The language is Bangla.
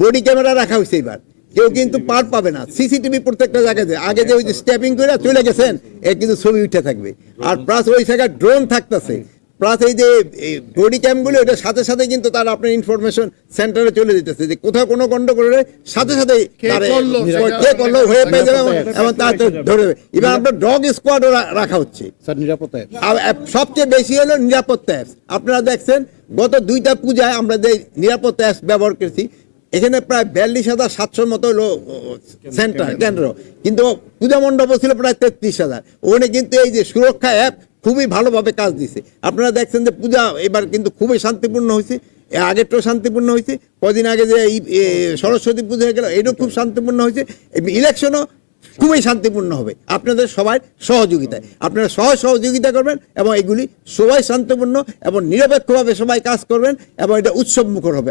বডি ক্যামেরা রাখা হয়েছে এবার, কেউ কিন্তু পার পাবে না। সিসিটিভি প্রত্যেকটা জায়গাতে, আগে যে ওই যে স্টেপিং করে চলে গেছেন এর কিন্তু ছবি উঠে থাকবে। আর প্লাস ওই জায়গায় ড্রোন থাকতেছে, প্লাস এই যে বডি ক্যামগুলো ওটার সাথে সাথে কিন্তু তার আপনার ইনফরমেশন সেন্টারে চলে যেতেছে যে কোথাও কোনো গন্ডগোলে সাথে সাথে কে করলো হয়ে পেয়ে যাবে এবং তার ধরে। এবার আপনার ডগ স্কোয়াডও রাখা হচ্ছে। সবচেয়ে বেশি হলো নিরাপত্তা অ্যাপস। আপনারা দেখছেন গত 2টা পূজায় আমরা যে নিরাপত্তা অ্যাপস ব্যবহার করেছি, এখানে প্রায় 42,700 মতো হলো সেন্টার কেন্দ্র, কিন্তু পূজা মণ্ডপ ছিল প্রায় 33,000। ওখানে কিন্তু এই যে সুরক্ষা অ্যাপ খুবই ভালোভাবে কাজ দিছে। আপনারা দেখছেন যে পূজা এবার কিন্তু খুবই শান্তিপূর্ণ হয়েছে, আগেরটাও শান্তিপূর্ণ হয়েছে। কদিন আগে যে সরস্বতী পুজো হয়ে গেল এটাও খুব শান্তিপূর্ণ হয়েছে। ইলেকশনও খুবই শান্তিপূর্ণ হবে আপনাদের সবাই সহযোগিতায়। আপনারা সহযোগিতা করবেন এবং এগুলি সবাই শান্তিপূর্ণ এবং নিরপেক্ষভাবে সবাই কাজ করবেন এবং এটা উৎসব মুখর হবে।